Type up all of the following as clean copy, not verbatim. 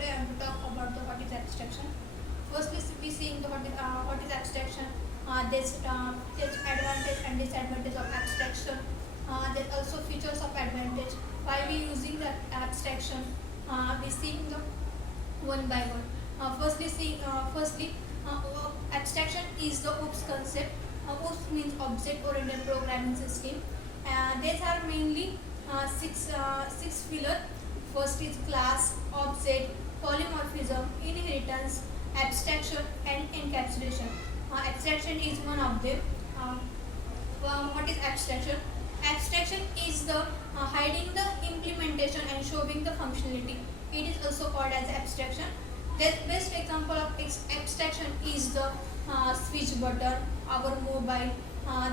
today I am to talk about the what is abstraction. Firstly, we seeing the what is abstraction. There's advantage and disadvantage of abstraction. There's also features of advantage. Why we using the abstraction? We seeing the one by one. Firstly, abstraction is the OOPS concept. OOPS means object-oriented programming system. These are mainly six pillars. First is class, object, polymorphism, inheritance, abstraction, and encapsulation. Abstraction is one of them. What is abstraction? Abstraction is the hiding the implementation and showing the functionality. It is also called as abstraction. The best example of abstraction is the switch button, our mobile.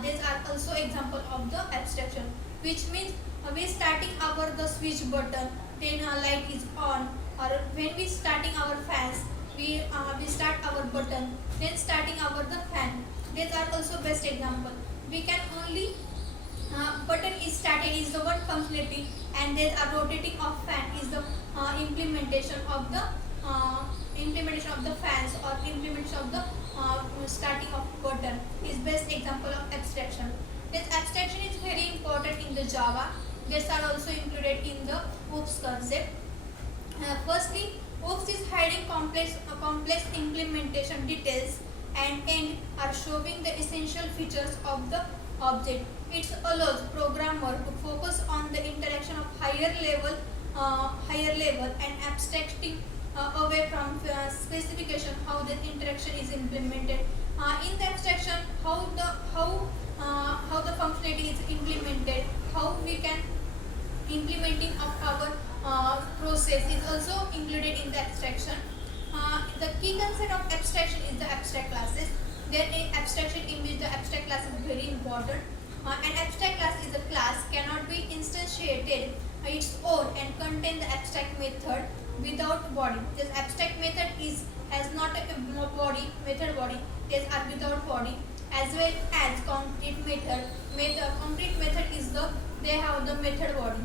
These are also example of the abstraction, which means we starting our the switch button, then light is on, or when we starting our fans, we start our button, then starting our the fan. These are also best example. We can only button is started is the one functionality, and then a rotating of fan is the implementation of the fans, or implementation of the starting of button is best example of abstraction. This abstraction is very important in the Java. These are also included in the OOPS concept. Firstly, OOPS is hiding complex implementation details, and end are showing the essential features of the object. It allows programmer to focus on the interaction of higher level and abstracting away from specification how the interaction is implemented. In the abstraction, how the functionality is implemented, how we can implementing of our process is also included in the abstraction. The key concept of abstraction is the abstract classes. Then in abstraction in which the abstract class is very important. An abstract class is a class cannot be instantiated its own and contain the abstract method without body. This abstract method has not a method body. These are without body, as well as concrete method. Concrete method is they have the method body.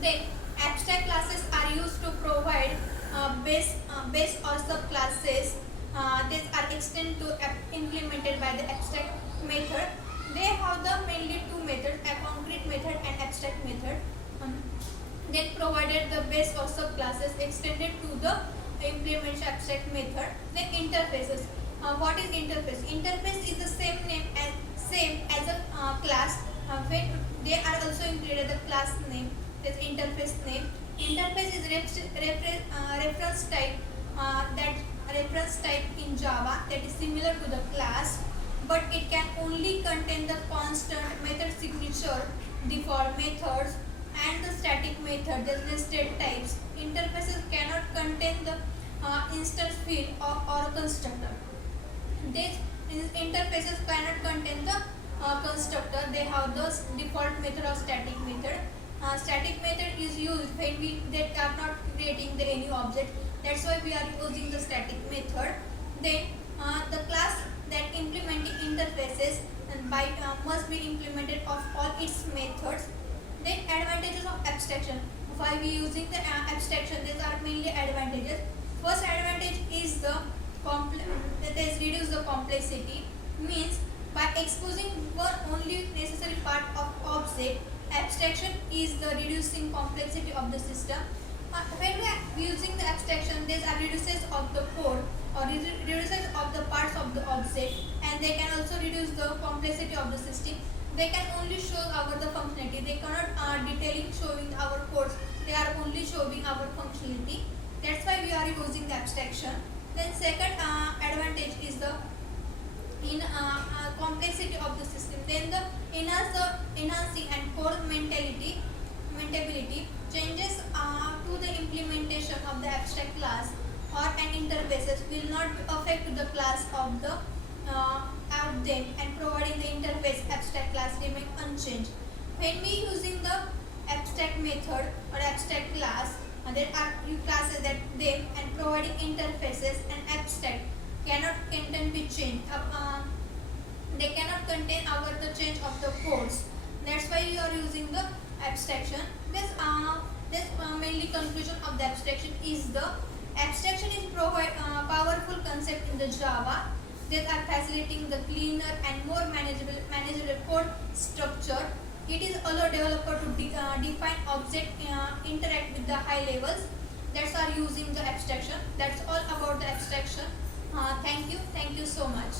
Then abstract classes are used to provide base or subclasses. These are extended to implemented by the abstract method. They have the mainly two methods, a concrete method and abstract method. Then provided the base or subclasses extended to the implement abstract method. Then interfaces. What is interface? Interface is the same as a class. When they are also included the class name. This interface name. Interface is reference type reference type in Java that is similar to the class, but it can only contain the constant method signature, default methods, and the static method, the listed types. Interfaces cannot contain the instance field or constructor. These interfaces cannot contain the constructor. They have the default method or static method. Static method is used when they are not creating any object. That's why we are using the static method. Then the class that implementing interfaces and must be implemented of all its methods. Then advantages of abstraction. Why we using the abstraction? These are mainly advantages. First advantage is reduce the complexity. Means by exposing one only necessary part of object, abstraction is the reducing complexity of the system. When we are using the abstraction, these are reduces of the code or reduces of the parts of the object, and they can also reduce the complexity of the system. They can only show the functionality. They cannot detailing showing our codes. They are only showing our functionality. That's why we are using the abstraction. Then second advantage is the complexity of the system. Then the enhancing and code maintainability changes to the implementation of the abstract class or an interfaces will not affect the class of the out them, and providing the interface abstract class remain unchanged. When we using the abstract method or abstract class, there are few classes that them and providing interfaces and abstract cannot contain be changed. They cannot contain the change of the codes. That's why you are using the abstraction. This mainly conclusion of the abstraction is the Abstraction is provide powerful concept in the Java that are facilitating the cleaner and more manageable code structure. It is allow developer to define object, interact with the high levels. That's are using the abstraction. That's all about the abstraction. Thank you so much.